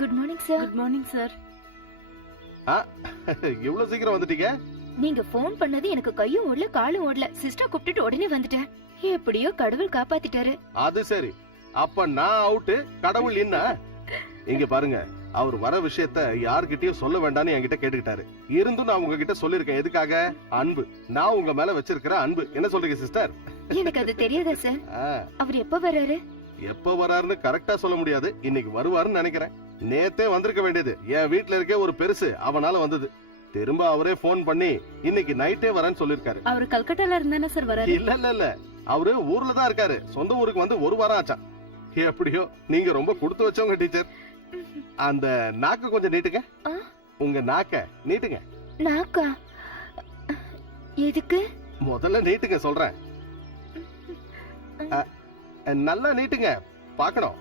Good morning sir good morning sir இவ்வளவு சீக்கிரம் வந்துட்டீங்க? நீங்க ஃபோன் பண்ணது எனக்கு கையும் ஓடல காலும் ஓடல. சிஸ்டர் கூப்பிட்டுட்டு உடனே வந்துட்டேன். எப்படியோ கடவுள் காப்பாத்திட்டாரு. அது சரி. அப்ப நான் அவுட்டு கடவுள் என்ன? இங்க பாருங்க அவர் வர விஷயத்த யார்கிட்டயும் சொல்ல வேண்டாம்னு என்கிட்ட கேட்டுக்கிட்டாரு. இருந்தும் நான் உங்ககிட்ட சொல்லிருக்கேன் எதுக்காக? அன்பு. நான் உங்க மேல வச்சிருக்கிற அன்பு. என்ன சொல்றீங்க சிஸ்டர் எனக்கு அது தெரியாதா சார் அவர் எப்ப வர்றாரு? எப்ப வராருன்னு கரெக்டா சொல்ல முடியாது. இன்னைக்கு வருவாருன்னு நினைக்கிறேன். நேத்தே வந்திருக்க வேண்டியது. என் வீட்ல இருக்கே ஒரு பெருசு அவனால வந்தது. திரும்ப அவரே ஃபோன் பண்ணி இன்னைக்கு நைட்டே வரேன்னு சொல்லிருக்காரு. அவர் கல்கட்டால இருந்தானே சார் வராரு? இல்ல இல்ல இல்ல. அவரு ஊர்ல தான் இருக்காரு. சொந்த ஊருக்கு வந்து ஒரு வாரம் ஆச்சான் எப்படியோ நீங்க ரொம்ப கொடுத்து வச்சவங்க டீச்சர். அந்த நாக்க கொஞ்சம் நீட்டுங்க? உங்க நாக்க நீட்டுங்க. நாக்கா? எதுக்கு? முதல்ல நீட்டுங்க சொல்றேன். நல்லா நீட்டுங்க. பாக்கணும்